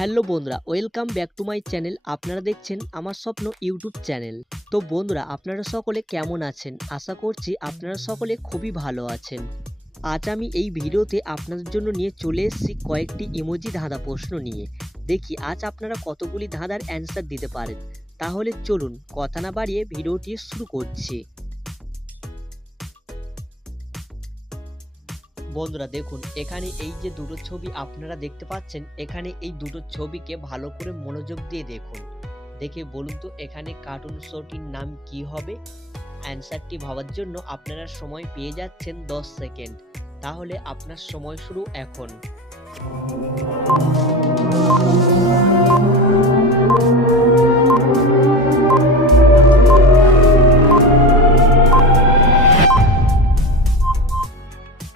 Hello বন্ধুরা, welcome back to my channel. আপনারা দেখছেন আমার স্বপ্ন ইউটিউব চ্যানেল। তো বন্ধুরা, আপনারা সকলে কেমন আছেন? আশা করছি আপনারা সকলে খুবই ভালো আছেন। আজ আমি এই ভিডিওতে আপনাদের জন্য নিয়ে চলে এসেছি কয়েকটি ইমোজি ধাঁধা প্রশ্ন নিয়ে। দেখি আজ আপনারা কতগুলি ধাঁধার অ্যান্সার দিতে পারেন। তাহলে চলুন কথা না বাড়িয়ে ভিডিওটি শুরু করছি। বন্ধুরা দেখুন, এখানে এই যে দুটো ছবি আপনারা দেখতে পাচ্ছেন, এখানে এই দুটো ছবিকে ভালো করে মনোযোগ দিয়ে দেখুন। দেখে বলুন তো এখানে কার্টুন শোটির নাম কি হবে? অ্যান্সারটি ভাবার জন্য আপনারা সময় পেয়ে যাচ্ছেন 10 সেকেন্ড। তাহলে আপনার সময় শুরু এখন।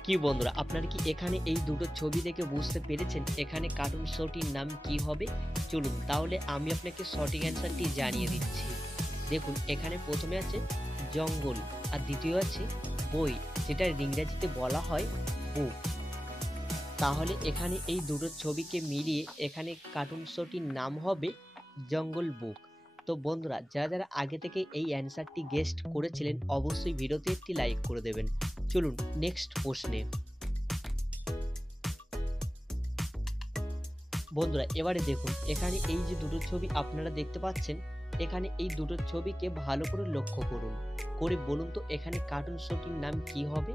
কি বন্ধুরা, আপনারা কি এখানে এই দুটো ছবি দেখে বুঝতে পেরেছেন এখানে কার্টুন শোটির নাম কি হবে? চলুন তাহলে আমি আপনাকে সঠিক অ্যান্সারটি জানিয়ে দিচ্ছি। দেখুন, এখানে প্রথমে আছে জঙ্গল আর দ্বিতীয় আছে বই, যেটা ইংরেজিতে বলা হয় বুক। তাহলে এখানে এই দুটো ছবিকে মিলিয়ে এখানে কার্টুন শোটির নাম হবে জঙ্গল বুক। তো বন্ধুরা, যারা যারা আগে থেকে এই অ্যান্সারটি গেস্ট করেছিলেন অবশ্যই ভিডিওতে একটি লাইক করে দেবেন। চলুন নেক্সট প্রশ্নে। বন্ধুরা এবারে দেখুন, এখানে এই যে দুটো ছবি আপনারা দেখতে পাচ্ছেন, এখানে এই দুটো ছবিকে ভালো করে লক্ষ্য করুন, করে বলুন তো এখানে কার্টুন শোটির নাম কি হবে?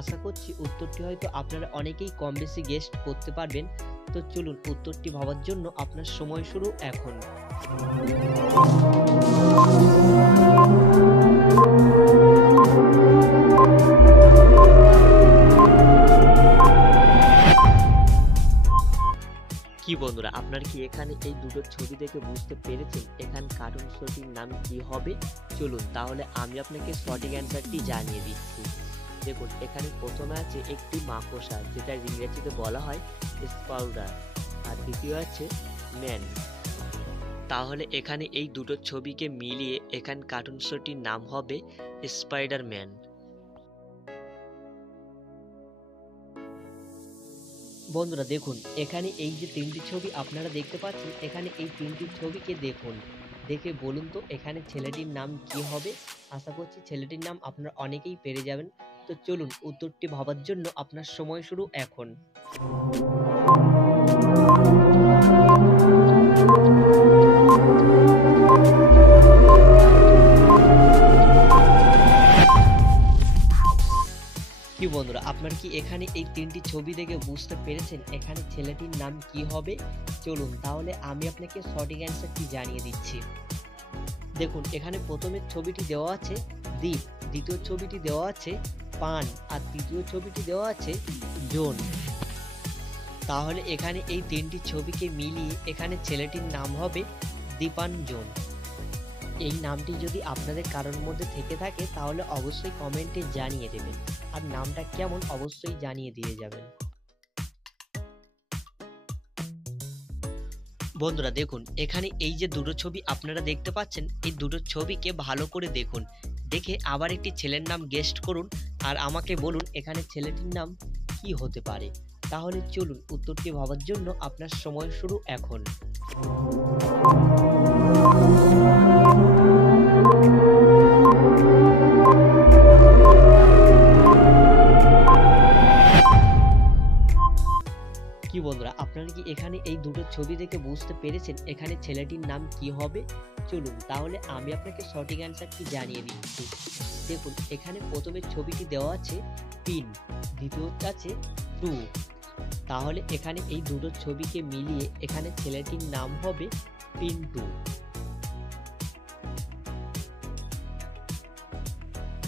আশা করছি উত্তরটি হয়তো আপনারা অনেকেই কম বেশি গেস্ট করতে পারবেন। তো চলুন উত্তরটি ভাবার জন্য আপনার সময় শুরু এখন। কি বন্ধুরা, আপনারা কি এখানে এই দুটো ছবি দেখে বুঝতে পেরেছেন এখানে কার্টুন শোটির নাম কি হবে? চলুন তাহলে আমি আপনাকে সঠিক অ্যান্সারটি জানিয়ে দিচ্ছি। দেখুন, এখানে প্রথমে আছে একটি মাকড়সা, যেটা ইংরেজিতে বলা হয় স্পাইডার, আর দ্বিতীয় আছে ম্যান। তাহলে এখানে এই দুটো ছবিকে মিলিয়ে এখানে কার্টুন শোটির নাম হবে স্পাইডার ম্যান। বন্ধুরা দেখুন, এখানে এই যে তিনটি ছবি আপনারা দেখতে পাচ্ছেন, এখানে এই তিনটি ছবিকে দেখুন, দেখে বলুন তো এখানে ছেলেটির নাম কি হবে? আশা করছি ছেলেটির নাম আপনারা অনেকেই পেরে যাবেন। তো চলুন উত্তরটি ভাবার জন্য আপনার সময় শুরু এখন। কি বন্ধুরা, আপনারা কি এখানে এই তিনটি ছবি দেখে বুঝতে পেরেছেন এখানে ছেলেটির নাম কি হবে? চলুন তাহলে আমি আপনাকে সঠিক অ্যান্সারটি জানিয়ে দিচ্ছি। দেখুন, এখানে প্রথমের ছবিটি দেওয়া আছে দ্বীপ, দ্বিতীয় ছবিটি দেওয়া আছে পান, আর তৃতীয় ছবিটি দেওয়া আছে জোন। তাহলে এখানে এই তিনটি ছবিকে মিলিয়ে এখানে ছেলেটির নাম হবে দীপাঞ্জন। এই নামটি যদি আপনাদের কারোর মধ্যে থেকে থাকে তাহলে অবশ্যই কমেন্টে জানিয়ে দেবেন, আর নামটা কেমন অবশ্যই জানিয়ে দিয়ে যাবেন। বন্ধুরা দেখুন, এখানে এই যে দুটো ছবি আপনারা দেখতে পাচ্ছেন, এই দুটো ছবিকে ভালো করে দেখুন, দেখে আবার একটি ছেলের নাম গেস্ট করুন, আর আমাকে বলুন এখানে ছেলেটির নাম কি হতে পারে। তাহলে চলুন উত্তরটি ভাবার জন্য আপনার সময় শুরু এখন। কি বন্ধুরা, আপনারা কি এখানে এই দুটো ছবি দেখে বুঝতে পেরেছেন এখানে ছেলেটির নাম কি হবে? চলুন তাহলে আমি আপনাকে সঠিক অ্যান্সারটি জানিয়ে দিচ্ছি। দেখুন, এখানে প্রথমে ছবিটি দেওয়া আছে পিন, দ্বিতীয়টা আছে টু। তাহলে এখানে এই দুটো ছবিকে মিলিয়ে এখানে ছেলেটির নাম হবে পিন্টু।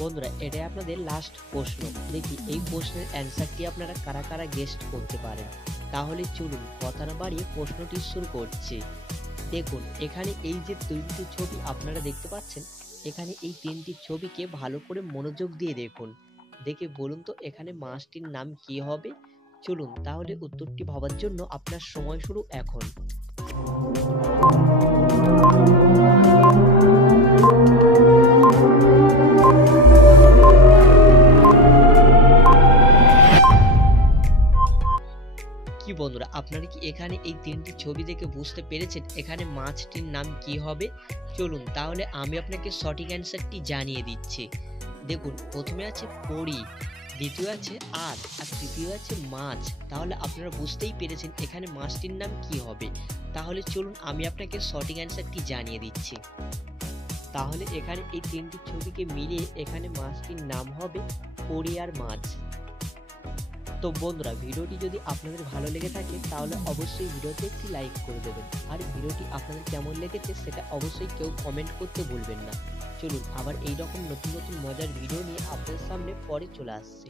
বন্ধুরা এটাই আপনাদের লাস্ট প্রশ্ন। দেখি এই প্রশ্নের অ্যান্সারটি আপনারা কারা কারা গেস্ট করতে পারেন। তাহলে চলুন কথা না বাড়িয়ে প্রশ্নটি শুরু করছি। দেখুন, এখানে এই যে তিনটি ছবি আপনারা দেখতে পাচ্ছেন, এখানে এই তিনটি ছবিকে ভালো করে মনোযোগ দিয়ে দেখুন, দেখে বলুন তো এখানে মাছটির নাম কি হবে? চলুন তাহলে উত্তরটি ভাবার জন্য আপনার সময় শুরু এখন। বন্ধুরা আপনারা কি এখানে এই তিনটি ছবি দেখে বুঝতে পেরেছেন এখানে মাছটির নাম কি হবে? চলুন তাহলে আমি আপনাকে সঠিক অ্যান্সারটি জানিয়ে দিচ্ছি। দেখুন প্রথমে আছে পরি, দ্বিতীয় আছে আর তৃতীয় আছে মাছ। তাহলে আপনারা বুঝতেই পেরেছেন এখানে মাছটির নাম কি হবে। তাহলে চলুন আমি আপনাকে সঠিক অ্যান্সারটি জানিয়ে দিচ্ছি। তাহলে এখানে এই তিনটি ছবিকে মিলিয়ে এখানে মাছটির নাম হবে পরি আর মাছ। তো বন্ধুরা ভিডিওটি যদি আপনাদের ভালো লেগে থাকে তাহলে অবশ্যই ভিডিওতে একটি লাইক করে দেবেন, আর ভিডিওটি আপনাদের কেমন লেগেছে সেটা অবশ্যই কেউ কমেন্ট করতে ভুলবেন না। চলুন আবার এইরকম নতুন নতুন মজার ভিডিও নিয়ে আপনাদের সামনে পরে চলে আসছে।